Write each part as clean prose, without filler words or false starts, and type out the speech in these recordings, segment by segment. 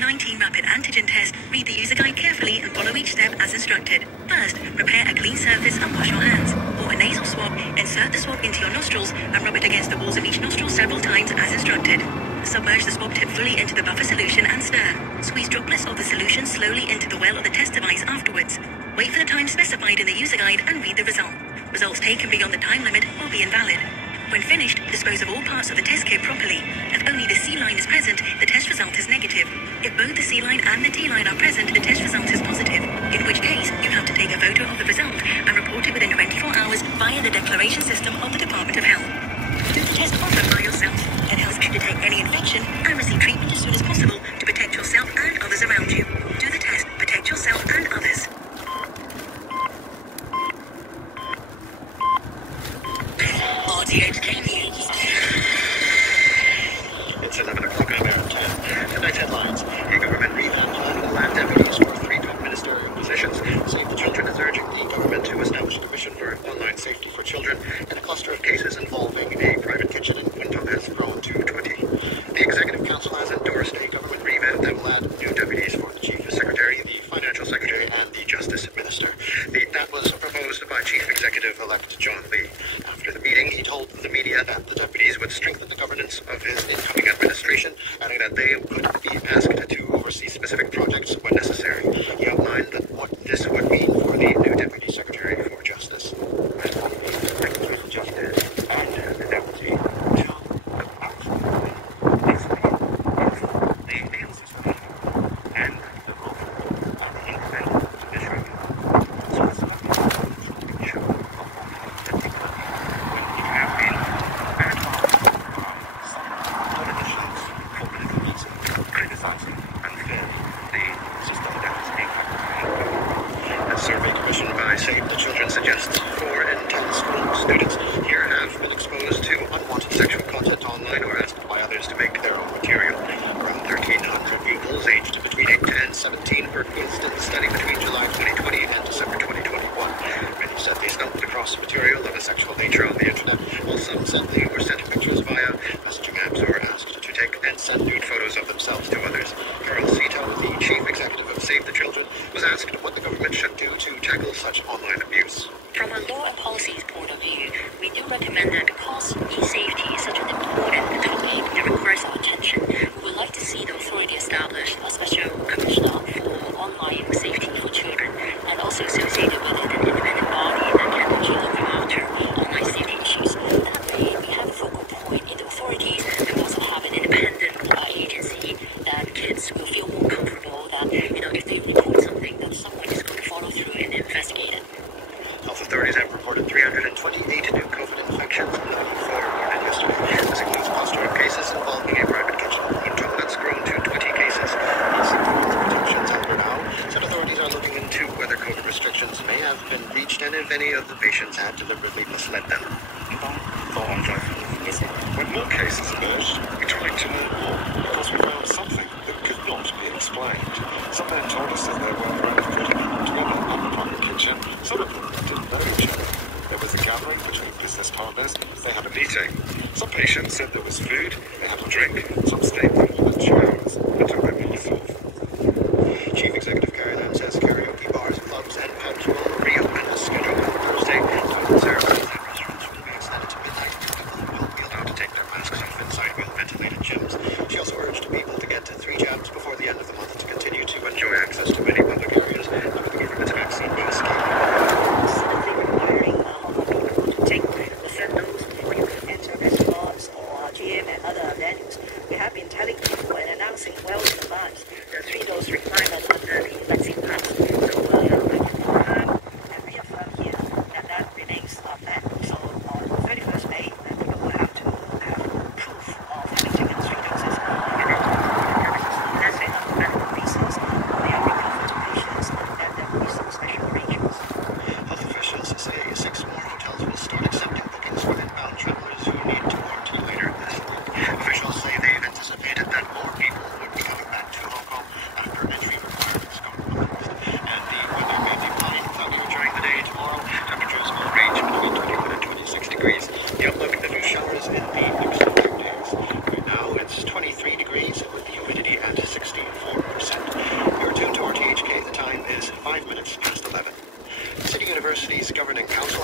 COVID-19 rapid antigen test, read the user guide carefully and follow each step as instructed. First, prepare a clean surface and wash your hands. For a nasal swab, insert the swab into your nostrils and rub it against the walls of each nostril several times as instructed. Submerge the swab tip fully into the buffer solution and stir. Squeeze droplets of the solution slowly into the well of the test device afterwards. Wait for the time specified in the user guide and read the result. Results taken beyond the time limit will be invalid. When finished, dispose of all parts of the test kit properly. If only the C line is present, the test result is negative. If both the C line and the T line are present, the test result is positive. In which case, you have to take a photo of the result and report it within 24 hours via the declaration system of the Department of Health. Do the test often by yourself. It helps you detect any infection and receive treatment as soon as possible to protect yourself and others around you. Do the test, protect yourself and others. RTHK News. It's 11 o'clock on American time. Tonight's headlines. A government revamp plan will land deputies for 3 top ministerial positions. Save the Children is urging the government to establish a commission for online safety for children, and a cluster of cases involving a private kitchen in Quinton has grown to 20. The Executive Council has endorsed a government revamp that will add new deputies for the Chief Secretary, the Financial Secretary, and the Justice Minister. That was proposed by Chief Executive-elect John Lee. After the meeting, he told the media that the deputies would strengthen the governance of his incoming administration, adding that they could be asked to oversee specific projects when necessary. He outlined what this would mean for the new Deputy Secretary for Justice. Save the Children suggests 4 in 10 school students here have been exposed to unwanted sexual content online or asked by others to make their own material. Around 1,300 pupils aged between 8 and 17 were quizzed in the study between July 2020 and December 2021. Many said they stumbled across material of a sexual nature on the internet, while some said they were sent pictures via messaging apps or asked to take and send nude photos of themselves to others. Carol Cito, the Chief Executive of Save the Children, was asked what the government should do to tackle such online abuse. From a law and policies point of view, we do recommend that because e-safety is such an important topic that requires our attention, we would like to see the authority establish a special commissioner for online safety for children, and also associated with it an independent body that can actually look after online safety issues. That way, we have a focal point in the authorities, and we also have an independent agency that kids will feel more comfortable that, if they report something, that someone is going to follow through and investigate it. Health authorities have reported 328 new COVID infections, 94 reported yesterday. This includes a cluster of cases involving a private kitchen in Quinton that's grown to 20 cases. These protections under now said authorities are looking into whether COVID restrictions may have been breached and if any of the patients had deliberately misled them. When more cases emerged, we tried to learn more because we found something that could not be explained. Some men told us that there were around 40 people together at the private kitchen. Some of them didn't know each other. There was a gathering between business partners. They had a meeting. Some patients said there was food. They had a drink. Some stayed there for 2 hours until they were full. Chief Executive Karen says karaoke bars, clubs, and pubs will reopen as scheduled on Thursday. Total ceremonies and restaurants will be extended to midnight. People will be allowed to take their masks off inside well-ventilated gyms. She also urged people to get 3 jabs before the end of the month to continue to enjoy access to many public areas under the government's vaccine scheme. We have been telling people and announcing well in advance the 3-dose requirement of the vaccine pass. So I can confirm and reaffirm here that remains a fact. So on 31st May, people will have to have proof of having taken 3 doses. And then let's say for medical reasons, they have recovered to patients and there will be some special arrangements. Health officials say 6 more hotels will start accepting bookings for inbound travelers who need to quarantine later this week. Officials say they've anticipated that more people would be coming back to Hong Kong after entry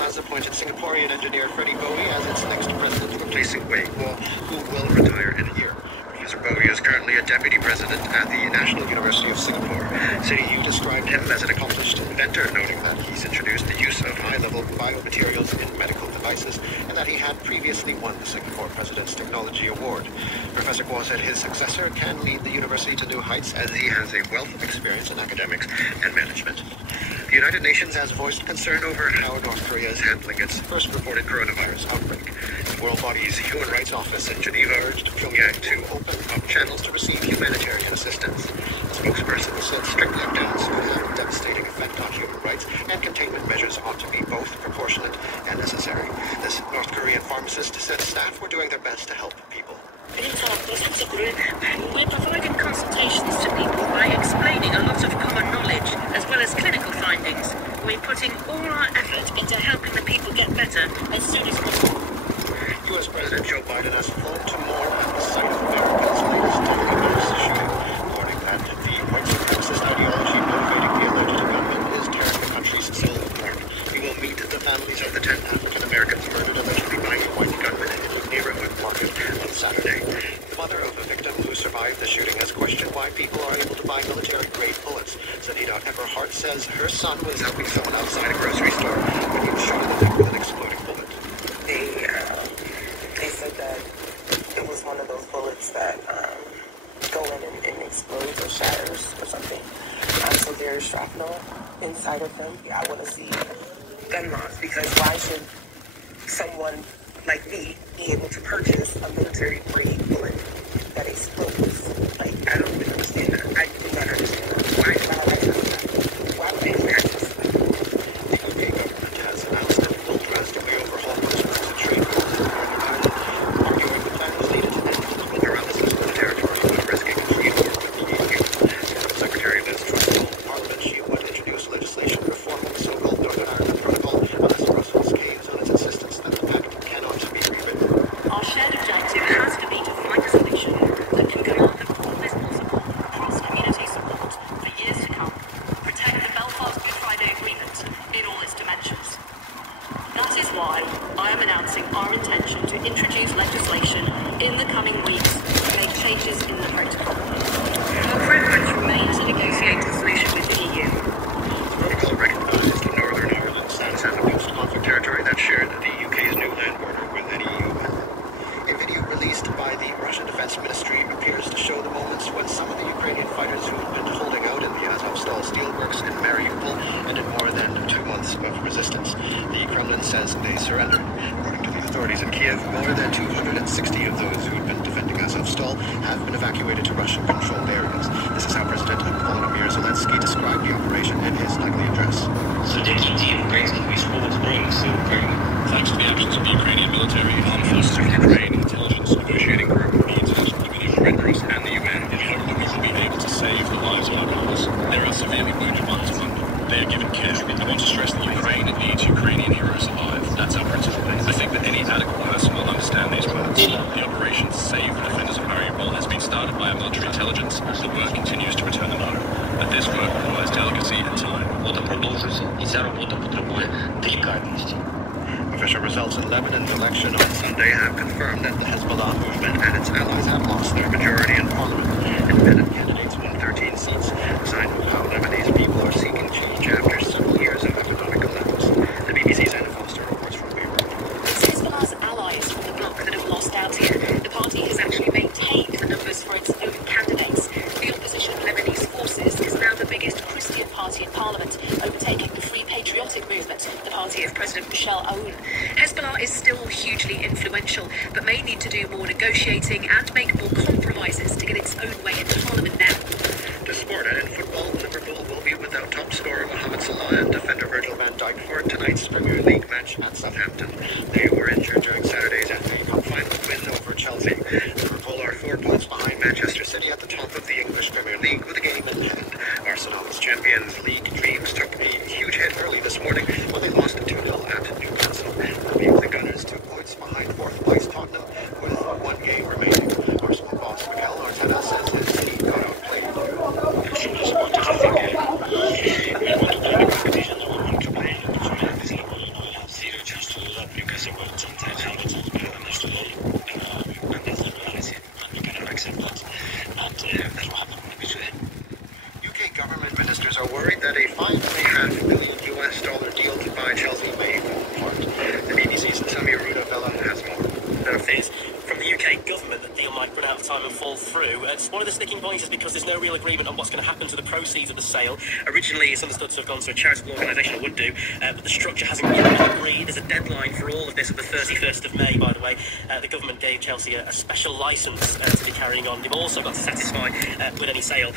has appointed Singaporean engineer Freddie Bowie as its next president, replacing Wei Guo, who will retire in a year. Professor Bowie is currently a deputy president at the National University of Singapore. City U described him as an accomplished inventor, noting that he's introduced the use of high-level biomaterials in medical devices and that he had previously won the Singapore President's Technology Award. Professor Guo said his successor can lead the university to new heights as he has a wealth of experience in academics and management. The United Nations has voiced concern over how North Korea is handling its first reported coronavirus outbreak. The World Body's Human Rights Office in Geneva urged Pyongyang to open up channels to receive humanitarian assistance. A spokesperson said strict lockdowns could have a devastating effect on human rights, and containment measures ought to be both proportionate and necessary. This North Korean pharmacist said staff were doing their best to help people. We're providing consultations to people by explaining a lot of common knowledge as well as clinical findings. We're putting all our effort into helping the people get better as soon as possible. U.S. President Joe Biden has flown to mourn at the site of America's latest deadly mass shooting, warning that the white supremacist ideology motivating the alleged gunman is tearing the country's soul apart. He will meet the families of the 10 African Americans murdered allegedly by a white gunman in a neighborhood market on Saturday. The mother of a victim who survived the shooting has questioned why people are able to buy military-grade bullets. Zanita Everhart says her son was helping someone outside a grocery store when he was shot in the neck with an exploding bullet. They said that it was one of those bullets that go in and explodes or shatters or something. So there's shrapnel inside of them. I want to see gun laws, because why should someone like me be able to purchase a military-grade bullet that explodes? Like, I don't even understand that. I do not understand that. Why would they purchase that? The UK government has announced that it will drastically overhaul most of the trade routes in Northern Ireland, arguing the plan is needed to end the paralysis of the territory when risking a trade war with the EU. Foreign Secretary Liz Truss told Parliament she would introduce legislation reforming the so-called Northern Ireland Protocol unless Brussels caves on its insistence that the pact cannot be rewritten. Our shared objective has to be to find a solution that can command the broadest possible cross-community support for years to come, protect the Belfast Good Friday Agreement in all its dimensions. That is why I am announcing our intention to introduce legislation in the coming weeks to make changes in the protocol. Our preference remains to negotiate a solution with the EU. The protocol recognizes the Northern Ireland status as a post-conflict territory that shared the UK's new land border with an EU member. A video released by the Russian Defense Ministry appears to show the moments when some of the Ukrainian fighters who had been holding out in the Azovstal steelworks in Mariupol ended more than 2 months of resistance. The Kremlin says they surrendered. According to the authorities in Kiev, more than 260 of those who had been defending Azovstal have been evacuated to Russian-controlled areas. This is how President Volodymyr Zelensky described the operation in his nightly address. Завдяки діям українських військових збройних сил України. Thanks to the actions of the Ukrainian military, armed forces of Ukraine, intelligence, negotiating group, the International Committee of Red Cross and the UN, we hope that we will be able to save the lives of our brothers. There are severely wounded ones among them. They are given care. I want to stress that Ukraine needs Ukrainian heroes alive. That's our principle. I think that any adequate person will understand these words. The operation to save the defenders of Mariupol has been started by our military intelligence. The work continues to return them home. But this work requires delicacy and time. Робота продовжується, і ця робота потребує делікатності. Official results in Lebanon's election on Sunday have confirmed that the Hezbollah movement and its allies have lost their majority in parliament. Independent candidates won 13 seats, a sign of how Lebanese people are seeking change after several years of economic collapse. The BBC's Anna Foster reports from Beirut. It's Hezbollah's allies from the bloc that have lost out here. The party has actually maintained the numbers for its own candidates. The opposition Lebanese Forces is now the biggest Christian party in parliament, overtaking the Free Patriotic Movement, the party of President Michel Aoun. Hezbollah is still hugely influential, but may need to do more negotiating and make more compromises to get its own way in parliament now. To sport and in football, Liverpool will be without top scorer Mohamed Salah and defender Virgil van Dijk for tonight's Premier League match at Southampton. They were injured during Saturday's FA Cup final win over Chelsea. Liverpool are 4 points behind Manchester City at the top of the English Premier League with a game in hand. Arsenal's Champions League dreams took a huge hit early this morning when they lost 2-0 at Newcastle. The Gunners 2 points behind fourth place Tottenham with 1 game remaining. Arsenal boss Mikel Arteta says his team got outplayed. We want to play the competition, we want to play the are worried that a $5.5 million deal to buy Chelsea may fall apart. The BBC's Tommy Rudavella has more. Is from the UK government that deal might run out of time and fall through. It's one of the sticking points is because there's no real agreement on what's going to happen to the proceeds of the sale. Originally, it's understood to have gone to a charitable organisation, or would do, but the structure hasn't yet been agreed. There's a deadline for all of this of the 31st of May, by the way. The government gave Chelsea a special licence to be carrying on. They've also got to satisfy with any sale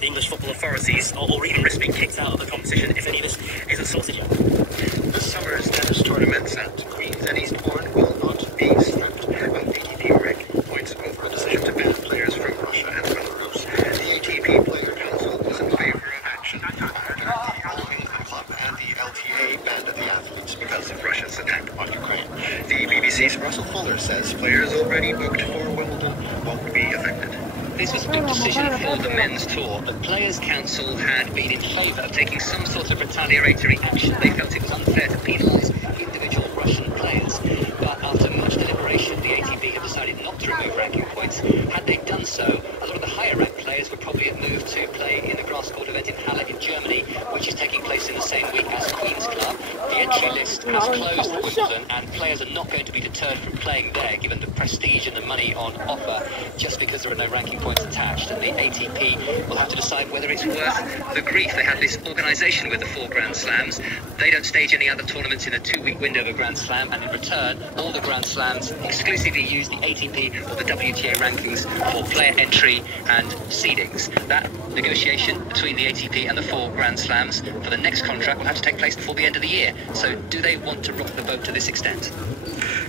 the English football authorities, or even risk being kicked out of the competition if any of this isn't sorted yet. This summer's tennis tournaments at Queen's and Eastbourne will not be stripped of ATP ranking points over a decision to ban players from Russia and Belarus. The ATP Player Council was in favor of action after the Wimbledon Club and the LTA banned the athletes because of Russia's attack on Ukraine. The BBC's Russell Fuller says players already booked for Wimbledon won't be affected. This was a big decision for the men's tour, but Players' Council had been in favour of taking some sort of retaliatory action. They felt it was unfair to penalise individual Russian players. But after much deliberation, the ATP have decided not to remove ranking points. Had they done so, a lot of the higher-ranked players would probably have moved to play in the grass court event in Halle in Germany, which is taking place in the same week as Queen's Club. The entry list has closed at Wimbledon, and players are not going to be deterred from playing there, given the prestige and the money on offer, just because there are no ranking points attached. And the ATP will have to decide whether it's worth the grief. They have this organisation with the 4 Grand Slams. They don't stage any other tournaments in a 2-week window of a Grand Slam, and in return, all the Grand Slams exclusively use the ATP or the WTA rankings for player entry and seedings. That negotiation between the ATP and the 4 Grand Slams for the next contract will have to take place before the end of the year. So do they want to rock the boat to this extent?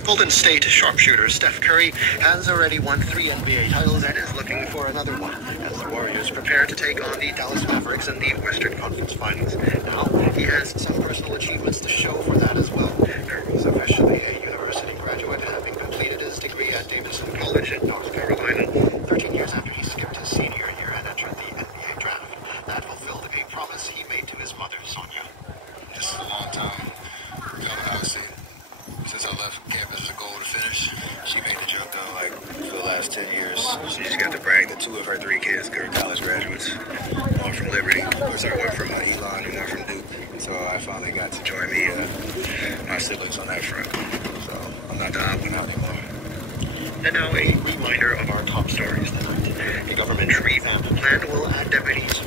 Golden State sharpshooter Steph Curry has already won 3 NBA titles and is looking for another one as the Warriors prepare to take on the Dallas Mavericks in the Western Conference Finals. Now, he has some personal achievements to show for that as well. Curry is officially a university graduate, having completed his degree at Davidson College in North Carolina, 13 years after he skipped his senior year and entered the NBA draft. That fulfilled a promise he made to his mother, Sonia. This is a long time. Obviously, since I left campus, it's a goal to finish. She made the jump, though, like, for the last 10 years. She's got to brag that 2 of her 3 kids are college graduates. One from Liberty, one from Elon, and one from Duke. So I finally got to join my siblings on that front. So I'm not the odd one out anymore. And now a reminder of our top stories tonight. The government revamp plan will add deputies